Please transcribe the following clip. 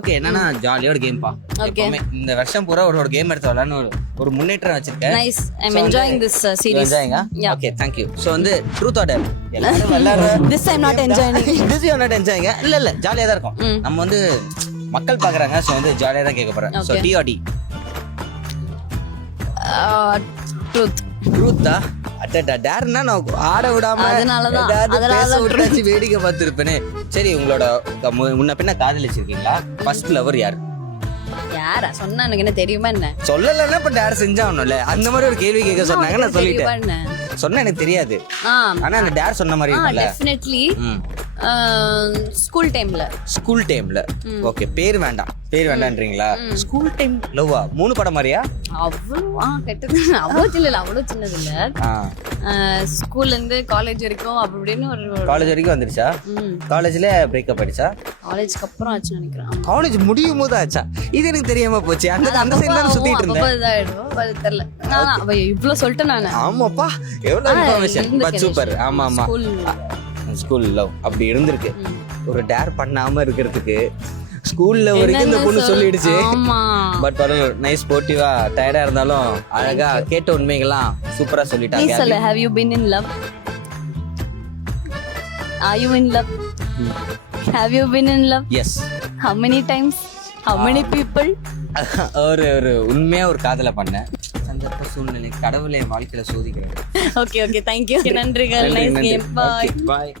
Okay என்னன்னா ஜாலியோட CAMPA. எப்பவுமே இந்த வருஷம் பூரா ஒரு கேம் எடுத்து விளையாடணும் ஒரு முன்னேற்றம் வச்சிருக்கேன். Nice. I'm enjoying this series. என்ஜாயிங்க. Yeah. Okay thank you. So வந்து ட்ரூத் ஆர் டேர் எல்லாரும் விளையாடுற This I'm not enjoying. this you are not enjoying. இல்ல ஜாலியா தான் இருக்கும். நம்ம வந்து மக்கள் பாக்குறாங்க சோ வந்து ஜாலியா தான் கேட்க போறேன். So T or D Truth. ட்ரூத்தா அட்டடா டேர்னா நான் ஆட விடாம அதனாலதான் பேச விட்டாச்சு வேடிக்கை பார்த்துருப்பேனே. சரி உங்களோட முன்ன பின்ன காதலிச்சிருக்கீங்களா? ஃபர்ஸ்ட் லவர் யார்? யாரா சொன்னா எனக்கு என்ன தெரியுமா என்ன? சொல்லலன்னா இப்ப டேர் செஞ்சாகணும்ல. அந்த மாதிரி ஒரு கேள்வி கேட்க சொன்னாங்க நான் சொல்லிட்டேன். சொன்னா எனக்கு தெரியாது. ஆனா அந்த டேர் சொன்ன மாதிரி இருக்கும்ல. டெஃபினெட்லி ஸ்கூல் டைம்ல. ஓகே பேர் வேண்டாம்ன்றீங்களா? ஸ்கூல் டைம் லவ்வா? 3 படம் மாதிரியா? அவ்வளோ கெட்டது அவ்வளோ சின்னது இல்ல. ஸ்கூல்ல இருந்து காலேஜ் வரைக்கும் அப்படின்னு ஒரு காலேஜ் வரைக்கும் வந்துருச்சா? காலேஜ்ல பிரேக்கப் ஆயிடுச்சா? காலேஜ்க்கு அப்புறம் ஆச்சு நினைக்கிறேன். காலேஜ் முடியும் போது ஆச்சா? இது எனக்கு தெரியாம போச்சு. அந்த சைடு தான் சுத்திட்டு இருந்தேன். தெரியல இவ்வளவு சொல்லிட்டேன் நானு. ஆமாப்பா எவ்வளவு இன்ஃபர்மேஷன். But super. ஆமா ஸ்கூல் லவ் அப்படி இருந்திருக்கு. ஒரு டேர் பண்ணாம இருக்கிறதுக்கு ஸ்கூல்ல வரைக்கும் இந்த பொண்ணு சொல்லிடுச்சு. பட் பரவாயில்ல நைஸ் ஸ்போர்ட்டிவா டயர்டா இருந்தாலும் அழகா கேட்ட உண்மைகள்லாம் சூப்பரா சொல்லிட்டாங்க. சொல்ல have you been in love? Are you in love? Have you been in love? Yes. How many times? How many people? ஒரு உண்மையா ஒரு காதலை பண்ணேன். சந்தர்ப்ப சூழ்நிலை கடவுளை வாழ்க்கையில சோதிக்கிறாரு. Okay, thank you. நன்றிகள். Nice game. Bye. Bye.